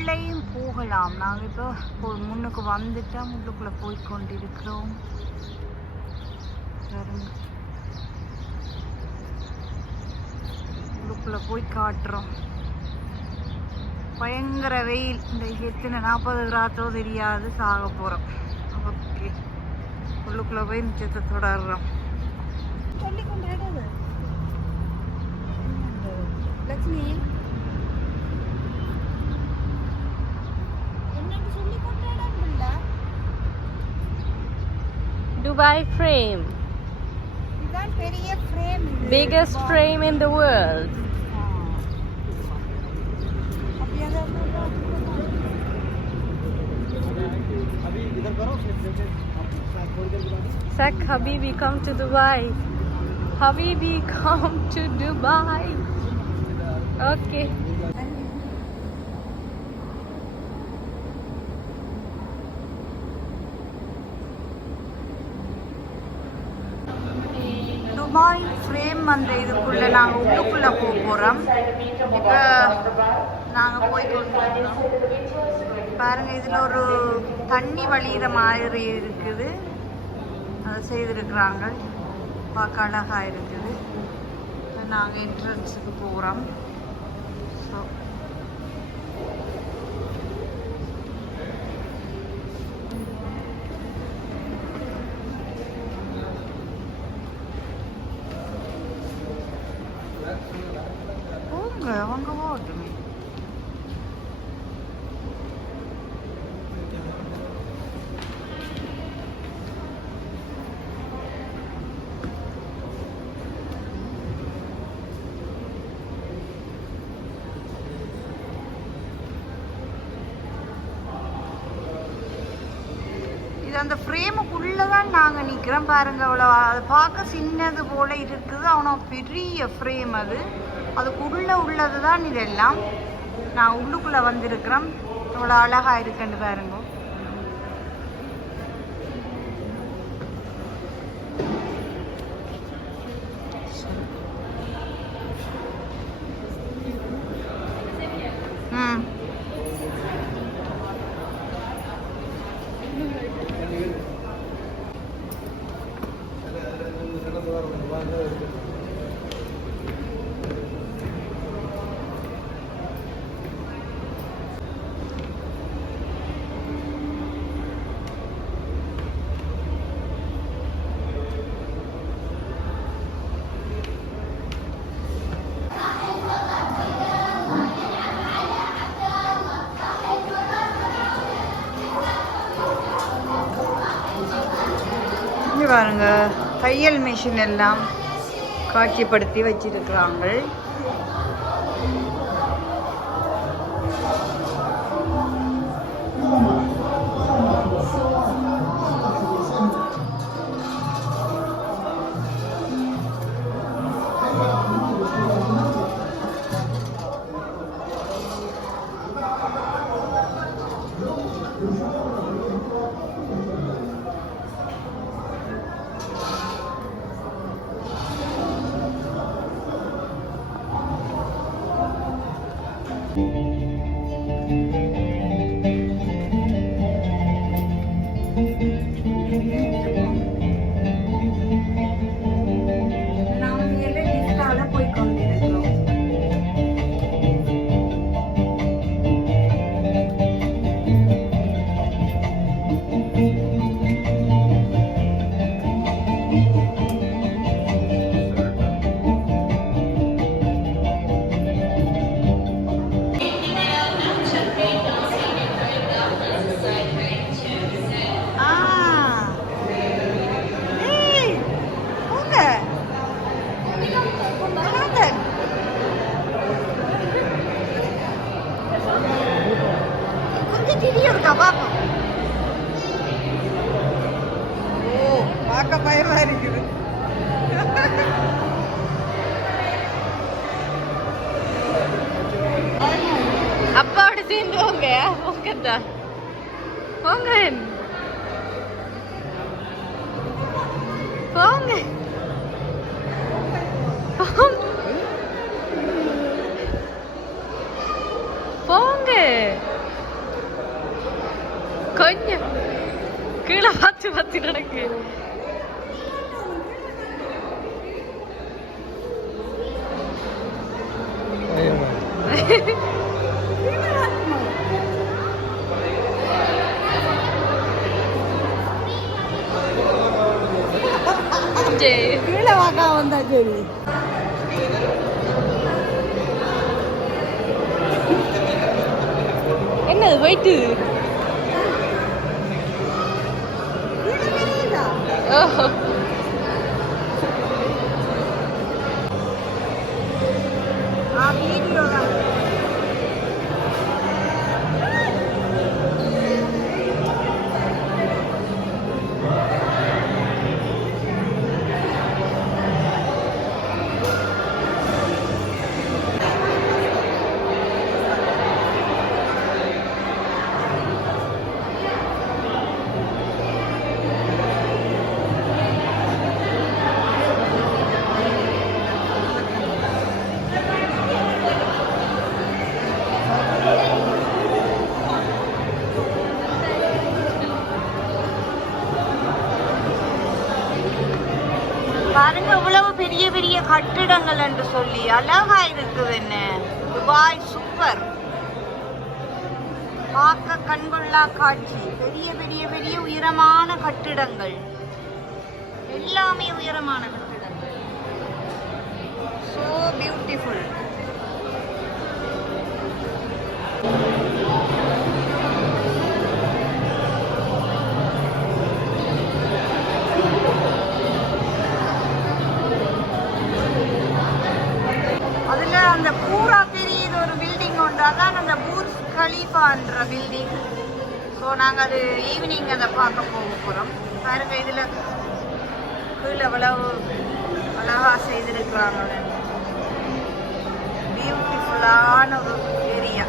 உள்ளேயும் போகலாம். நாங்கள் இப்போ முன்னுக்கு வந்துட்டா முன்னுக்குள்ளே போய்கொண்டிருக்கிறோம். உள்ளுக்குள்ளே போய் காட்டுறோம். பயங்கர வெயில். இந்த எத்தனை 40 கிராத்தோ தெரியாது, சாக போகிறோம். ஓகே, உள்ளுக்குள்ளே போய் நிச்சயத்தை தொடர்றோம். சொல்லி கொண்டாடுது லட்சுமி என்னன்னு சொல்லி கொண்டாடல. Dubai frame. இதுதான் பெரிய frame. Biggest frame in the world. Sak Habibi, come to Dubai. Habibi, come to Dubai. Okay. Dubai frame அந்த இதுக்குள்ளே நாங்கள் உள்ளுக்குள்ளே போக போகிறோம். இப்போ நாங்கள் போய்க்கொண்டிருக்கோம். பாருங்கள், இதில் ஒரு தண்ணி வழிகிற மாதிரி இருக்குது. அதை செய்திருக்கிறாங்க, பார்க்க அழகாக இருக்குது. நாங்கள் என்ட்ரன்ஸுக்கு போகிறோம். ஸோ போங்க, அவங்க போகட்டுமே. இது அந்த ஃப்ரேமுக்குள்ளே தான் நாங்கள் நிற்கிறோம். பாருங்கள், அவ்வளோ அது பார்க்க சின்னது போல் இருக்குது. அவனோட பெரிய ஃப்ரேம் அது. அதுக்குள்ளே உள்ளது தான் இதெல்லாம். நான் உள்ளுக்குள்ளே வந்திருக்கிறோம். அவ்வளோ அழகாக இருக்குன்னு பாருங்க. ம் பாருங்க, தையல் மிஷின் எல்லாம் காட்சிப்படுத்தி வச்சிருக்கிறாங்க. பார்க்க பயமா இருக்குது. அப்பாவோட சேர்ந்து போங்க. போங்கத்தா, போங்க போங்க போங்க. கொஞ்சம் கீழே பார்த்து பார்த்து நடக்கு. கீழே வாக்கா வந்தா சரி. என்னது போயிட்டு ஓஹோ வீடியோ தான். பாருங்க இவ்வளவு பெரிய பெரிய கட்டிடங்கள் என்று சொல்லி அழகா இருக்குது. என்ன துபாய் சூப்பர், பார்க்க கண்கொள்ளா காட்சி. பெரிய பெரிய பெரிய உயரமான கட்டிடங்கள், எல்லாமே உயரமான கட்டிடங்கள். So beautiful. அந்த பூரா தெரியுது ஒரு பில்டிங் ஒன்று, அதான் அந்த பூர்ஜ் கலீஃபான்ற பில்டிங். ஸோ நாங்கள் அது ஈவினிங் அதை பார்க்க போகிறோம். பாருங்க இதில் கீழே எவ்வளவு அழகாக செய்திருக்கிறாங்க. பியூட்டிஃபுல்லான ஒரு ஏரியா.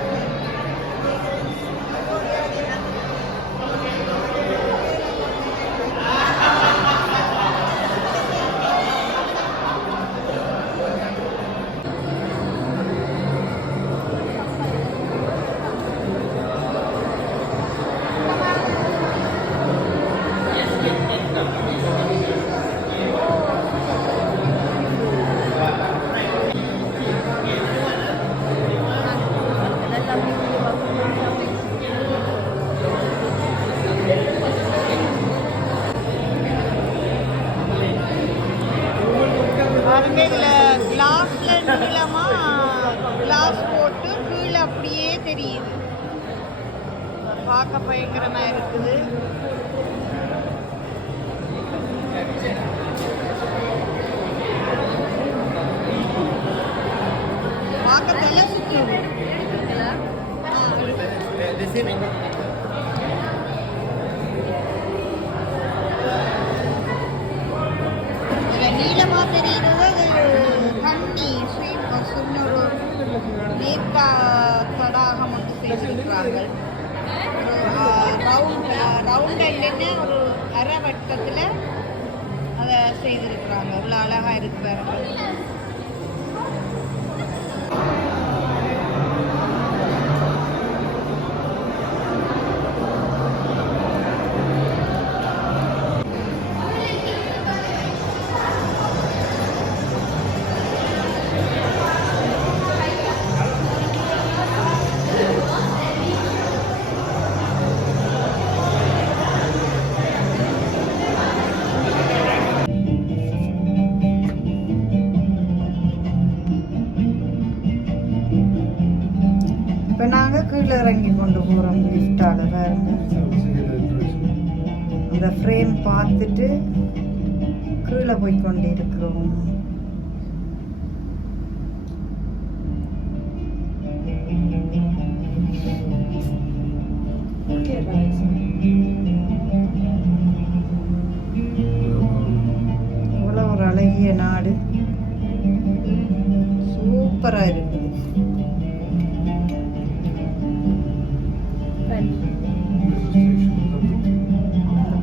இதில் கிளாஸ்ல நீளமா கிளாஸ் போட்டு கீழே அப்படியே தெரியுது. பார்க்க பயங்கரமா இருக்குது. பார்க்க தலை சுற்றுது. நீளமா தெரியுறது தண்ணி ஒரு நீர்க்கா தடாகம் ஒன்று செய்திருக்கிறாங்க. ரவுண்ட் இல்லைன்னா ஒரு அரை வட்டத்தில் அதை செய்திருக்கிறாங்க. அவ்வளோ அழகாக இருக்கு பாருங்க. இப்போ நாங்கள் கீழே இறங்கி கொண்டு போகிறோம் லிஃப்டால். பாருங்க அந்த ஃப்ரேம் பார்த்துட்டு கீழே போய் கொண்டு இருக்கிறோம். இவ்வளோ ஒரு அழகிய நாடு, சூப்பராக இருக்குது.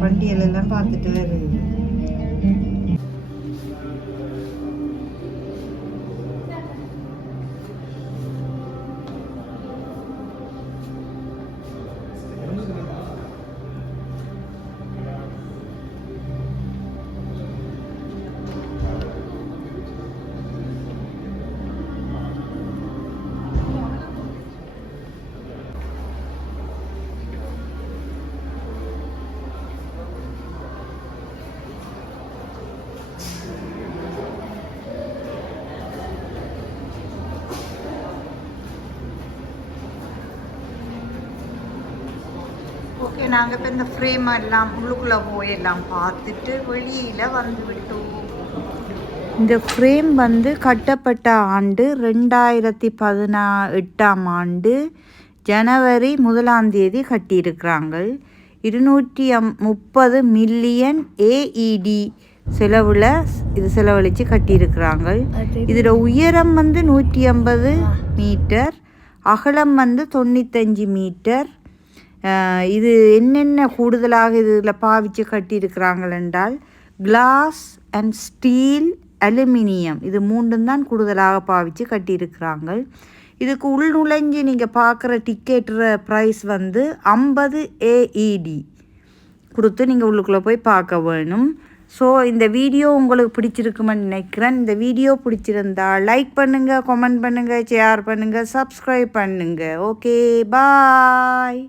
பண்டிகைகள் எல்லாம் பார்த்துட்டு வருது. ஓகே, நாங்கள் இப்போ இந்த ஃப்ரேம் எல்லாம் உள்ளுக்குள்ளே போய் எல்லாம் பார்த்துட்டு வெளியில் வந்து விட்டோம். இந்த ஃப்ரேம் வந்து கட்டப்பட்ட ஆண்டு 2018ஆம் ஆண்டு ஜனவரி 1ஆம் தேதி கட்டியிருக்கிறாங்க. 230 மில்லியன் AED செலவில் இது செலவழித்து கட்டியிருக்கிறாங்க. இதோட உயரம் வந்து 150 மீட்டர், அகலம் வந்து 95 மீட்டர். இது என்னென்ன கூடுதலாக இதில் பாவிச்சு கட்டியிருக்கிறாங்கள் என்றால் கிளாஸ் அண்ட் ஸ்டீல், அலுமினியம், இது மூன்றும் தான் கூடுதலாக பாவிச்சு கட்டியிருக்கிறாங்க. இதுக்கு உள் நுழைஞ்சு நீங்கள் பார்க்குற டிக்கெட்டுற ப்ரைஸ் வந்து 50 AED கொடுத்து நீங்கள் உள்ளுக்குள்ளே போய் பார்க்க வேணும். ஸோ இந்த வீடியோ உங்களுக்கு பிடிச்சிருக்குமென்னு நினைக்கிறேன். இந்த வீடியோ பிடிச்சிருந்தா லைக் பண்ணுங்கள், கமெண்ட் பண்ணுங்கள், ஷேர் பண்ணுங்கள், சப்ஸ்கிரைப் பண்ணுங்கள். ஓகே, பாய்.